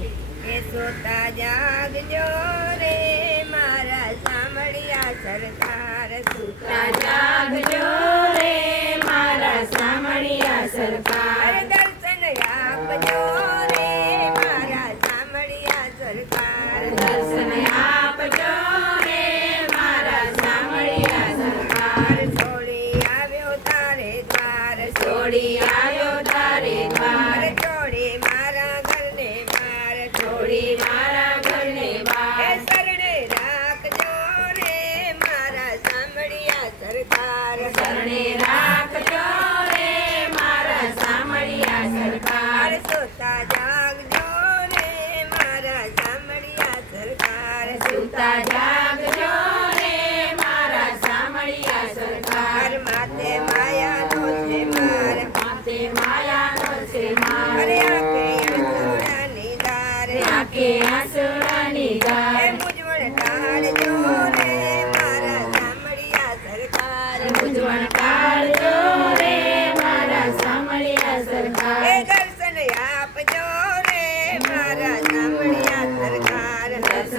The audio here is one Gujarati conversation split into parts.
છે. એ સોતા જાગજો રે મારા સાંભળ્યા સરકાર સુતા જાગજો રે મારા સામળિયા સરકાર. દર્શન આપજો રે મારા સાંભળ્યા સરકાર. દર્શન આપજો રે મારા સામળિયા સરકાર. છોડી આવ્યો તારે દ્વાર. છોડી રાખજો રે મારા સામળિયા સરકાર. સોતા જાગજો રે મારા સાંભળ્યા સરકાર. સુતા જાગજો રે મારા સામળિયા સરકાર. માથે માયાનો છે માર. માથે માયાનો છે માર. આંસુડાની આંસુડાની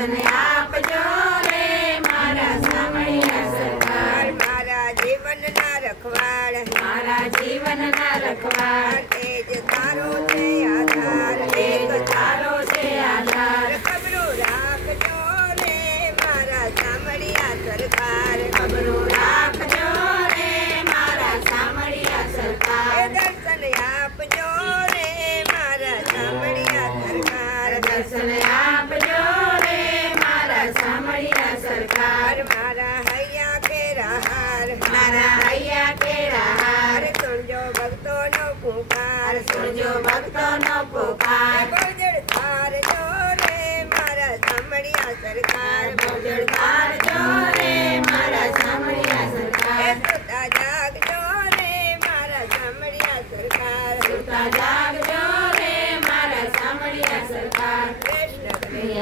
દર્શન આપજો રે મારા સામળિયા સરકાર મારા જીવનના રખવાડ. મારા જીવનના રખવાળ ભક્તોનો પુકાર. સુરજો ભક્તોનો પુકાર. બળજડ ધારજો રે મારા સાંભળ્યા સરકાર. ભોજન કાઢજો રે મારા સામળિયા સરકાર. સુતા જાગજો રે મારા સાંભળ્યા સરકાર. સુતા જાગજો